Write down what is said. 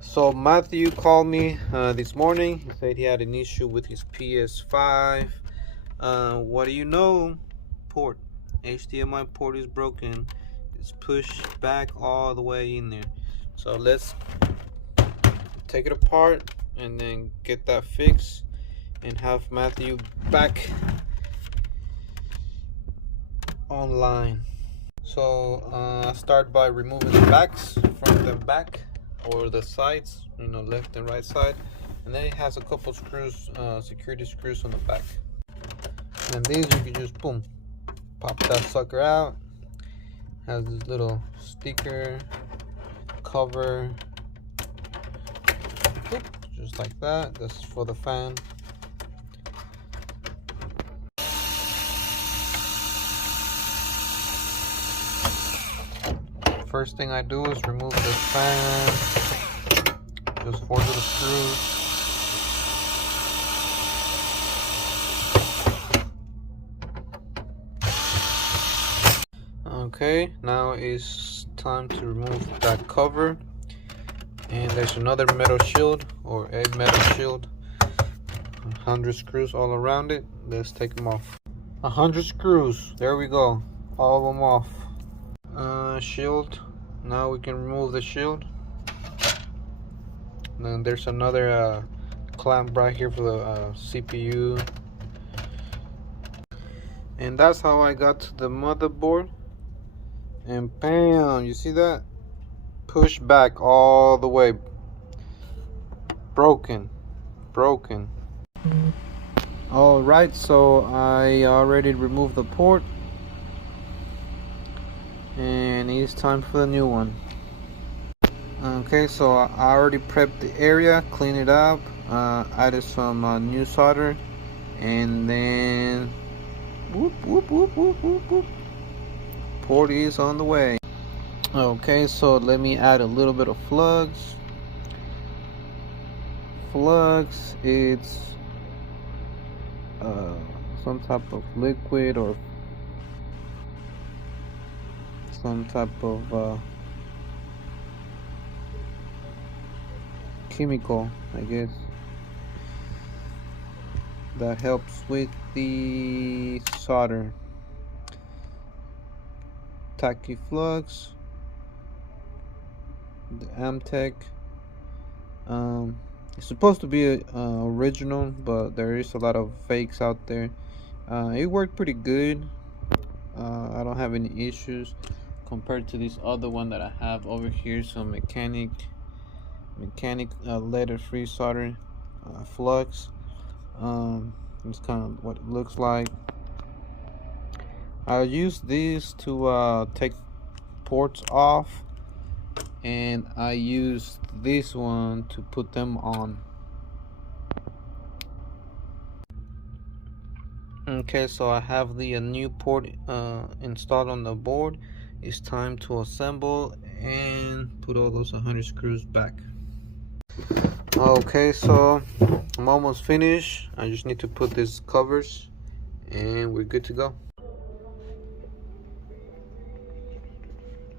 So Matthew called me this morning. He said he had an issue with his ps5. What do you know? Port, HDMI port is broken. It's pushed back all the way in there. So let's take it apart and then get that fixed and have Matthew back online. So I start by removing the backs from the back, or the sides, left and right side, and then it has a couple screws, security screws on the back. And these you can just boom, pop that sucker out. Has this little sticker cover, boop, just like that. That's for the fan. First thing I do is remove the fan, just 4 little screws. Okay, now it's time to remove that cover, and there's another metal shield, or a metal shield, 100 screws all around it. Let's take them off. 100 screws, there we go, all of them off. Shield, now we can remove the shield. And then there's another clamp right here for the CPU, and that's how I got to the motherboard. And bam, you see that? Push back all the way. Broken. Alright, so I already removed the port, and it's time for the new one. Okay, so I already prepped the area, cleaned it up, added some new solder, and then whoop, port is on the way. Okay, so let me add a little bit of flux. It's some type of liquid or some type of chemical, I guess, that helps with the solder. Tacky flux, the Amtech. It's supposed to be original, but there is a lot of fakes out there. It worked pretty good. I don't have any issues compared to this other one that I have over here. Some mechanic lead-free solder flux. It's kind of what it looks like. I use this to take ports off, and I use this one to put them on. Okay, so I have the new port installed on the board. It's time to assemble and put all those 100 screws back. Okay, so I'm almost finished. I just need to put these covers and we're good to go.